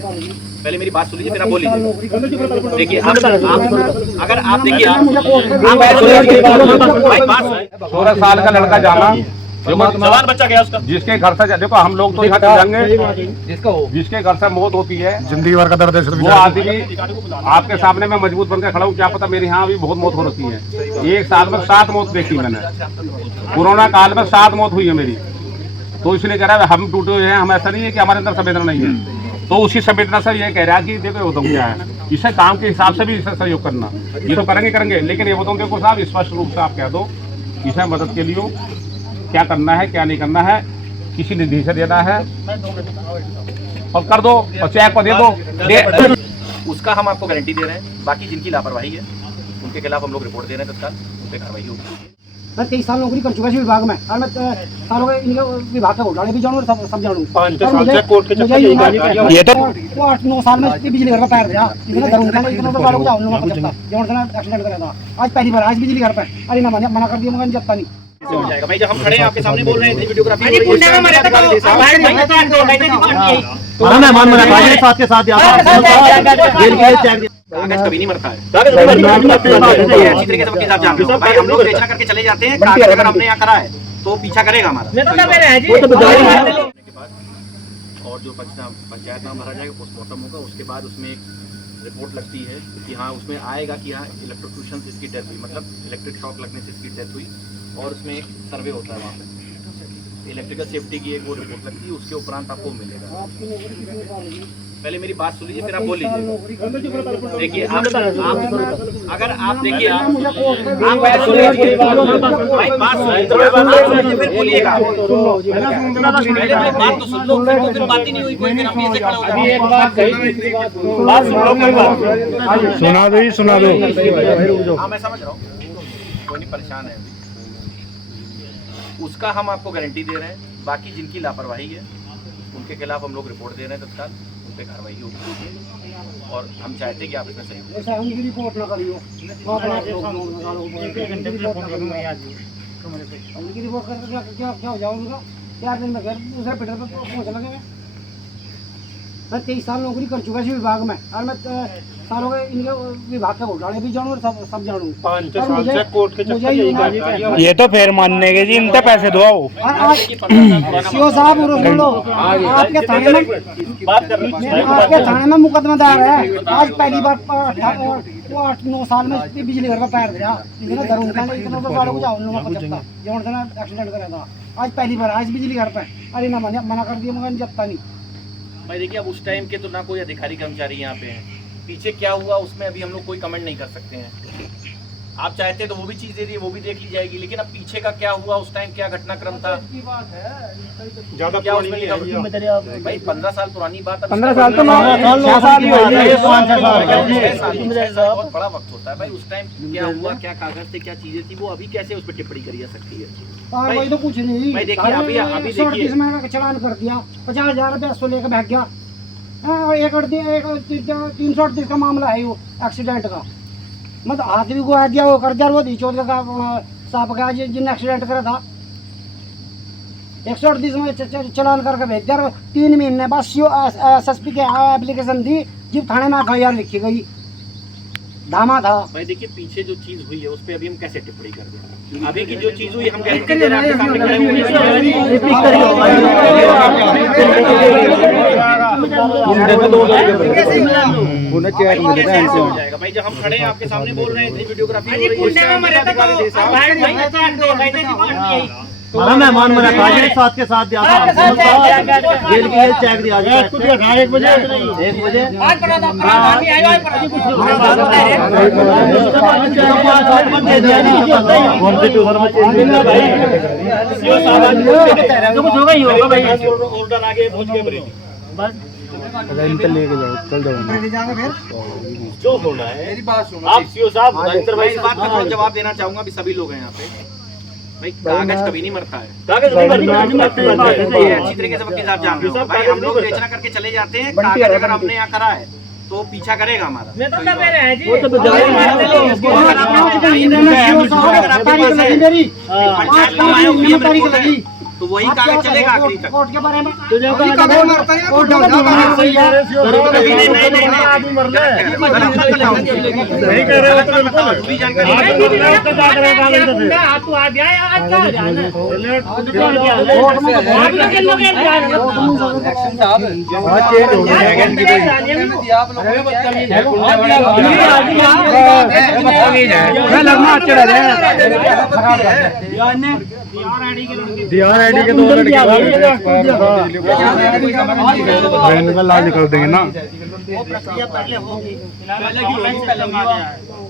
पहले मेरी बात सुन लीजिए, फिर आप बोल लीजिए। देखिए अगर आप देखिए 16 साल का लड़का जाना जवान बच्चा गया उसका, जिसके घर से देखो हम लोग तो यहाँ चल जाएंगे, जिसके घर से मौत होती है जिंदगी भर का दर्द है वो आदमी आपके सामने मैं मजबूत बनकर खड़ा हूँ। क्या पता मेरे यहाँ भी बहुत मौत हो रही है। एक साल में 7 मौत देखी मैंने, कोरोना काल में 7 मौत हुई है मेरी। तो इसलिए कह रहा है हम टूटे हुए हैं, हम ऐसा नहीं है कि हमारे अंदर संवेदना नहीं है। तो उसी संवेदना से ये कह रहा है कि देखो उद्यम क्या है, इसे काम के हिसाब से भी इसे सहयोग करना, ये तो करेंगे। लेकिन ये बताऊँ देखो साहब, स्पष्ट रूप से आप कह दो इसे मदद के लिए क्या करना है क्या नहीं करना है, किसी निधि से देना है और कर दो और चेक को दे दो। उसका हम आपको गारंटी दे रहे हैं। बाकी जिनकी लापरवाही है उनके खिलाफ हम लोग रिपोर्ट दे रहे हैं, तत्काल उन पर कार्रवाई होगी। मैं 23 साल नौकरी कर चुका इस विभाग में और मैं सालों के इनके विभाग के घोटाले भी जानूँ, सब जानूँ। ये तो 8-9 साल में बिजली घर पर पैर दिया, इतना एक्सीडेंट करा था। आज पहली बार आज बिजली घर पर, अरे ना मना कर दिया, मगर जब नहीं हो जाएगा भाई। जब हम खड़े हैं आपके सामने बोल रहे हैं, वीडियोग्राफी कागज कभी नहीं मरता है। अच्छी तरीके से वकील साहब जान रहे हो भाई, हम लोग रेचना करके चले जाते हैं, कागज अगर हमने यहाँ करा है तो पीछा करेगा हमारा। और जो पंचायत नाम भरा जाएगा, पोस्टमार्टम होगा, उसके बाद उसमें एक रिपोर्ट लगती है कि हाँ उसमें आएगा कि हाँ इलेक्ट्रोक्यूशन से इसकी डेथ हुई, मतलब इलेक्ट्रिक शॉक लगने से इसकी डेथ हुई। और उसमें एक सर्वे होता है वहाँ पे इलेक्ट्रिकल सेफ्टी की एक वो रिपोर्ट लगती है, उसके उपरांत आपको मिलेगा। पहले मेरी बात सुन लीजिए, फिर आप बोल लीजिए। देखिए अगर आप देखिए आप पहले सुन लीजिए, बात फिर बोलिएगा। बात तो सुन लो, फिर बात ही नहीं हुई कोई, फिर हम ऐसे खड़े हो जाएंगे। सुना दो। हाँ मैं समझ रहा हूँ, कोई नहीं परेशान है। उसका हम आपको गारंटी दे रहे हैं। बाकी जिनकी लापरवाही है उनके खिलाफ हम लोग रिपोर्ट दे रहे हैं, तत्काल उन पर कार्रवाई होगी। और हम चाहते हैं कि आप इसमें सही हो। उनकी रिपोर्ट ना करियो, उनकी रिपोर्ट करके क्या हो जाओ उनका 4 दिन में घर दूसरे पेटर पर पहुँच लगे। मैं 23 साल नौकरी कर चुका इस विभाग में और मैं सालों के इनके विभाग के घोटाले भी जानूँ, सब जानूँ। ये तो फिर मानने के जी, इनसे पैसे दो। सीओ साहब सुन लो, आपके थाने में मुकदमा दायर है। आज पहली बार 8-9 साल में बिजली घर पर पैर दिया, इतना तो गाड़ो जाओ एक्सीडेंट करा था। आज पहली बार आज बिजली घर पर, अरे ना मना कर दिया, मगर जब नहीं भाई। देखिए अब उस टाइम के तो ना कोई अधिकारी कर्मचारी यहाँ पे हैं, पीछे क्या हुआ उसमें अभी हम लोग कोई कमेंट नहीं कर सकते हैं। आप चाहते तो वो भी चीज दे रही है, वो भी देख ली जाएगी, लेकिन अब पीछे का क्या हुआ, उस टाइम क्या घटनाक्रम था, ज्यादा क्या उसमें भाई 15 साल पुरानी बात। 15 साल तो 6 साल ही बहुत बड़ा वक्त होता है भाई। उस टाइम क्या हुआ, क्या कागज थे, क्या चीजें थी, वो अभी कैसे उस पर टिप्पणी करी जा सकती है भाई? तो कुछ नहीं भाई। देखिए अभी देखिए चलान कर दिया, 50,000 रुपया सो लेकर भाग गया। 338 का मामला है वो एक्सीडेंट का, मतलब आदमी को आ दिया, वो कर दिया, वो चौथ का साहब का जिन्हें एक्सीडेंट करा था 138 में चलान करके भेज दिया। 3 महीने बाद SSP के एप्लीकेशन दी, जब थाने में FIR लिखी गई, धामा था भाई। देखिए पीछे जो चीज हुई है उस पर अभी हम कैसे टिप्पणी कर दें? अभी की जो चीज हुई हम गारंटी दे रहे हैं, आपके सामने खड़े हो जाएगा भाई। जब हम खड़े हैं आपके सामने बोल रहे हैं, वीडियोग्राफी हमारा मेहमान मेरा काजे साथ के साथ दिया था, जेल की जेल चेक दिया गया 1 बजे ऑर्डर आगे पहुंच गए बस लेके जाओ, चल जाओ जो होना है। मेरी बात सुनो आप सीओ साहब, इस बात का जवाब देना चाहूंगा। अभी सभी लोग हैं यहाँ पे भाई, कागज कभी नहीं मरता है। कागज ये अच्छी तरीके से वकील साहब जान रहे हो भाई, हम लोग रेचना करके चले जाते हैं, कागज अगर हमने यहाँ करा है तो पीछा करेगा हमारा। तो वही कागज चलेगा आखिरी तक। कोर्ट के बारे में के 2 लड़के लाल निकल देंगे ना। वो प्रक्रिया पहले होगी,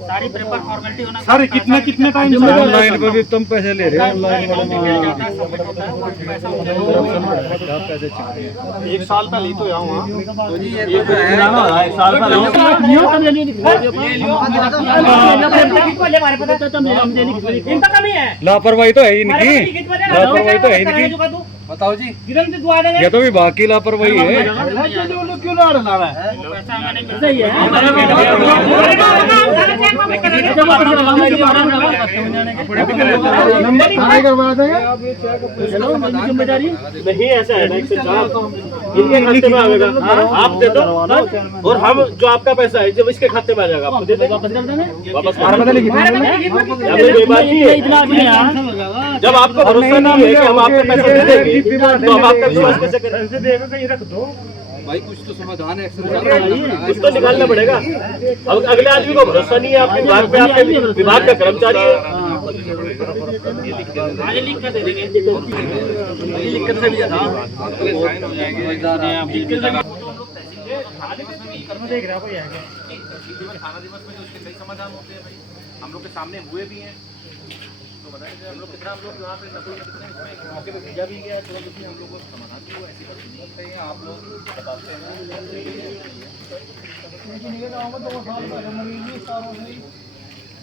सारी पेपर फॉर्मेलिटी होना। सर कितने टाइम से ऑनलाइन पर भी तुम पैसे ले रहे हो? ऑनलाइन एक साल पहले ही तो यहाँ हुआ। तो जी ये तो है 1 साल पहले। लापरवाही तो है ही इनकी, लापरवाही तो है इनकी। बताओ जी, ये तो विभाग की लापरवाही है। क्यों लड़ रहा है? सही है। नंबर थाने करवा देंगे। जिम्मेदारी नहीं ऐसा है ना, इनके खाते में आएगा, आप दे दो और हम जो आपका पैसा है जब इसके खाते में आ जाएगा आपको दे देंगे। वापस जब आपको भरोसा नहीं है कि हम आपके पैसे दे देंगे तो हम आपका विश्वास कैसे करें? कहीं रख दो भाई, कुछ तो समाधान है, कुछ तो निकालना पड़ेगा। अब अगले आदमी को भरोसा नहीं है आपके विभाग पे, आपके विभाग का कर्मचारी है। थाना दिवस में जो उसके कई समाधान होते हैं भाई, हम लोग के सामने हुए भी हैं। तो बताइए हम लोग कितना, हम लोग यहाँ पे नकल कितने इसमें मौके पे भेजा भी गया, तुरंत उसमें हम लोग को समाधान भी हुआ। ऐसी बात नहीं होती है, आप लोग बताते हैं।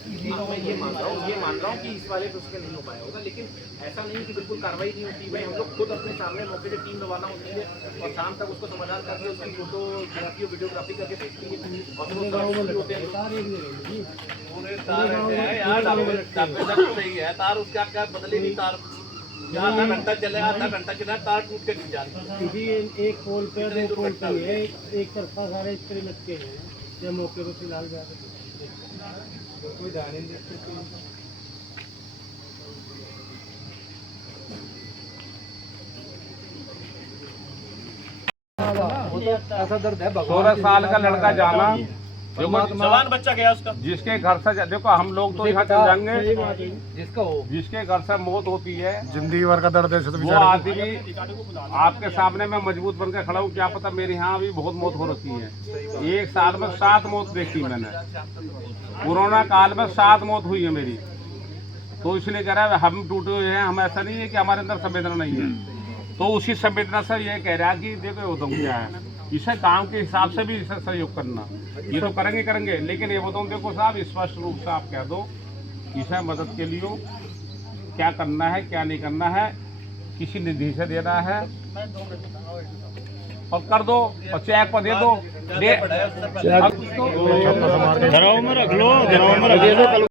मैं ये मान रहा हूँ कि इस वाले पे उसके नहीं हो पाया होगा, लेकिन ऐसा नहीं कि बिल्कुल कार्रवाई नहीं होती। भाई हम लोग खुद अपने सामने मौके पे टीम रवाना होती है और शाम तक उसको समाधान करके उसकी फोटोग्राफी और वीडियोग्राफी करके भेजती है और फिर उसका होते हैं। तार उसका क्या बदले नहीं, तार आधा घंटा चले, आधा घंटा चला, तार टूट के गिर जाती है। एक पोल पे 2 पोल पे है, एक तरफा सारे इस तरह लटके हैं। ये मौके पे फिलहाल कोई ध्यान नहीं देते। ऐसा दर्द है। 16 साल का लड़का जाना, जवान बच्चा गया उसका, जिसके घर से देखो हम लोग तो यहाँ चल जाएंगे, जिसका हो, जिसके घर से मौत होती है जिंदगी भर का दर्द है। वो आदमी आपके सामने मैं मजबूत बनकर खड़ा हूँ। क्या पता मेरे यहाँ भी बहुत मौत हो रखी है। 1 साल में 7 मौत देखी मैंने। कोरोना काल में 7 मौत हुई है मेरी। तो इसलिए कह रहा है हम टूटे हुए हैं, हम ऐसा नहीं है कि हमारे अंदर संवेदना नहीं है। तो उसी संवेदना से ये कह रहा है कि देखो वो क्या है, इसे काम के हिसाब से भी इसे सहयोग करना। ये तो करेंगे, लेकिन ये बताऊँ देखो साहब, स्पष्ट रूप से आप कह दो इसे मदद के लिए क्या करना है, क्या नहीं करना है, किसी निधि से देना है और कर दो और चेक पर दे दो।